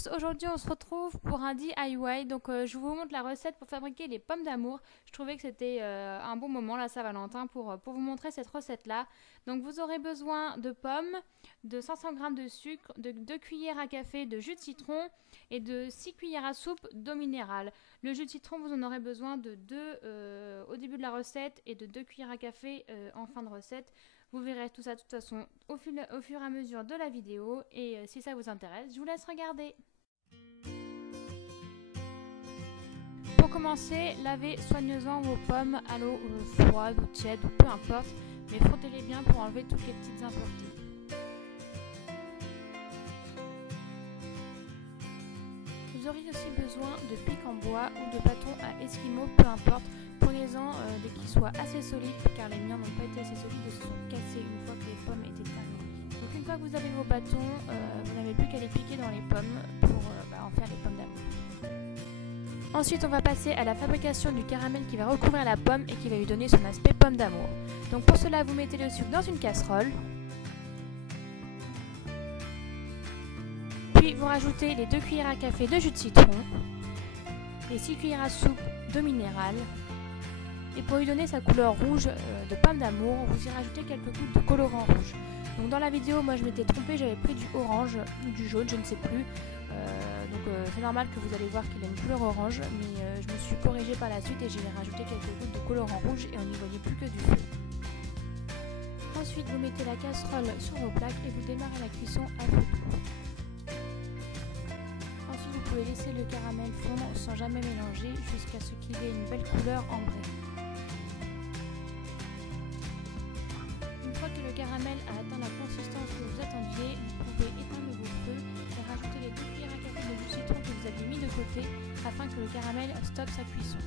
tous, aujourd'hui on se retrouve pour un DIY, donc je vous montre la recette pour fabriquer les pommes d'amour. Je trouvais que c'était un bon moment, la Saint-Valentin, pour vous montrer cette recette-là. Donc vous aurez besoin de pommes, de 500 g de sucre, de 2 cuillères à café de jus de citron et de 6 cuillères à soupe d'eau minérale. Le jus de citron, vous en aurez besoin de 2 au début de la recette et de 2 cuillères à café en fin de recette. Vous verrez tout ça de toute façon au fur et à mesure de la vidéo et si ça vous intéresse, je vous laisse regarder. Pour commencer, lavez soigneusement vos pommes à l'eau froide ou tiède ou peu importe, mais frottez-les bien pour enlever toutes les petites impuretés. Vous aurez aussi besoin de pics en bois ou de bâtons à esquimaux, peu importe. Prenez-en dès qu'ils soient assez solides, car les miens n'ont pas été assez solides et se sont cassés une fois que les pommes étaient terminées. Donc une fois que vous avez vos bâtons, vous n'avez plus qu'à les piquer dans les pommes pour en faire les pommes d'amour. Ensuite, on va passer à la fabrication du caramel qui va recouvrir la pomme et qui va lui donner son aspect pomme d'amour. Donc pour cela, vous mettez le sucre dans une casserole. Puis vous rajoutez les 2 cuillères à café de jus de citron, les 6 cuillères à soupe d'eau minérale. Et pour lui donner sa couleur rouge de pomme d'amour, vous y rajoutez quelques gouttes de colorant rouge. Donc dans la vidéo, moi je m'étais trompée, j'avais pris du orange ou du jaune, je ne sais plus. C'est normal que vous allez voir qu'il a une couleur orange, mais je me suis corrigée par la suite et j'ai rajouté quelques gouttes de colorant rouge et on n'y voyait plus que du feu. Ensuite, vous mettez la casserole sur vos plaques et vous démarrez la cuisson à feu doux. Ensuite, vous pouvez laisser le caramel fondre sans jamais mélanger jusqu'à ce qu'il ait une belle couleur ambrée. Une fois que le caramel a atteint la consistance que vous attendiez, vous pouvez éteindre vos feux et rajouter les 2 cuillères à café de jus de citron que vous aviez mis de côté afin que le caramel stoppe sa cuisson.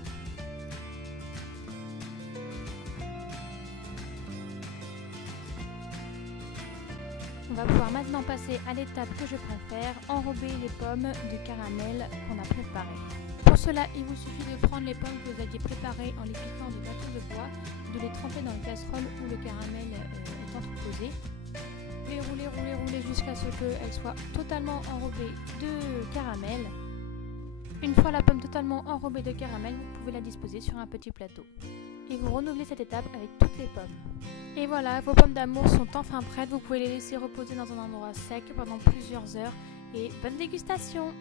On va pouvoir maintenant passer à l'étape que je préfère, enrober les pommes de caramel qu'on a préparées. Pour cela, il vous suffit de prendre les pommes que vous aviez préparées en les piquant de bâtons de bois, de les tremper dans une casserole où le caramel est entreposé, les rouler jusqu'à ce qu'elles soient totalement enrobées de caramel. Une fois la pomme totalement enrobée de caramel, vous pouvez la disposer sur un petit plateau. Et vous renouvelez cette étape avec toutes les pommes. Et voilà, vos pommes d'amour sont enfin prêtes, vous pouvez les laisser reposer dans un endroit sec pendant plusieurs heures et bonne dégustation!